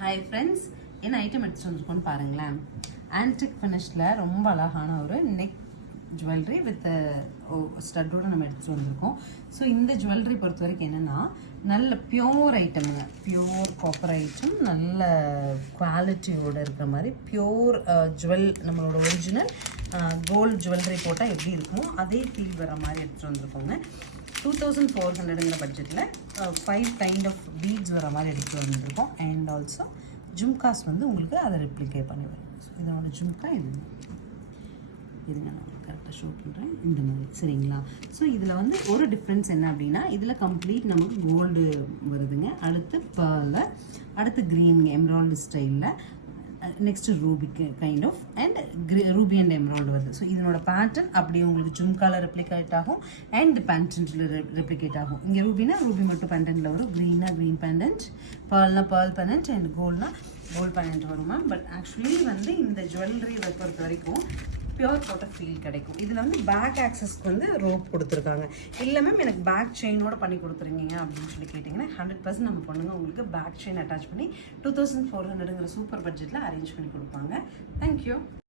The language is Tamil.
ஹாய் ஃப்ரெண்ட்ஸ், என்ன ஐட்டம் எடுத்துகிட்டு வந்துருக்கோன்னு பாருங்களேன். ஆன்டிக் ஃபினிஷில் ரொம்ப அழகான ஒரு நெக் ஜுவல்லரி வித் ஸ்டட்டோடு நம்ம எடுத்துகிட்டு வந்திருக்கோம். ஸோ இந்த ஜுவல்லரி பொறுத்த வரைக்கும் என்னென்னா நல்ல பியோர் ஐட்டமுங்க, பியோர் காப்பர் ஐட்டம், நல்ல குவாலிட்டியோடு இருக்கிற மாதிரி பியோர் நம்மளோட ஒரிஜினல் கோல்டு ஜுவல்லரி போட்டால் எப்படி இருக்குமோ அதே ஃபீல் வர மாதிரி எடுத்துகிட்டு வந்திருக்கோங்க. 2400ங்கிற பட்ஜெட்டில் 5 கைண்ட் ஆஃப் பீட்ஸ் வர மாதிரி எடுத்துகிட்டு வந்துருக்கோம். அண்ட் ஆல்சோ ஜும்காஸ் வந்து உங்களுக்கு அதை ரெப்ளிகே பண்ணி வரும். ஸோ இதோட ஜும்கா இருங்க நான் கரெக்டாக ஷோ பண்ணுறேன். இந்த மாதிரி சரிங்களா. ஸோ இதில் வந்து ஒரு டிஃப்ரென்ஸ் என்ன அப்படின்னா, இதில் கம்ப்ளீட் நமக்கு கோல்டு வருதுங்க, அடுத்து பேர்ல, அடுத்து க்ரீன் எம்ராய்டு ஸ்டைலில், நெக்ஸ்ட் ரூபிக்கு kind of and ruby and emerald வருது. ஸோ இதனோட பேட்டர்ன் அப்படியே உங்களுக்கு ஜும்காவில் ரெப்ளிகேட் ஆகும் அண்ட் பேண்டன்ட்டில் ரெப்ளிகேட் ஆகும். இங்கே ரூபினா ரூபி மட்டும் பேண்டன்ட்டில் வரும், க்ரீனா க்ரீன் பேண்டன்ட், பேர்ல்னா பேர்ல் பேண்டன்ட் அண்ட் கோல்ட்னா கோல்ட் பேண்டன்ட் வரும் மேம். பட் ஆக்சுவலி வந்து இந்த ஜுவல்லரி பொறுத்த வரைக்கும் பியோர் காட்டன் ஃபீல் கிடைக்கும். இதில் வந்து பேக் ஆக்சஸ்க்கு வந்து ரோப் கொடுத்துருக்காங்க. இல்லை மேம் எனக்கு பேக் செயினோட பண்ணி கொடுத்துருங்க அப்படின்னு சொல்லி கேட்டிங்கன்னா 100% நம்ம பொண்ணுங்க உங்களுக்கு பேக் செயின் அட்டாச் பண்ணி 2400ங்கிற சூப்பர் பட்ஜெட்டில் அரேஞ்ச் பண்ணி கொடுப்பாங்க. தேங்க்யூ.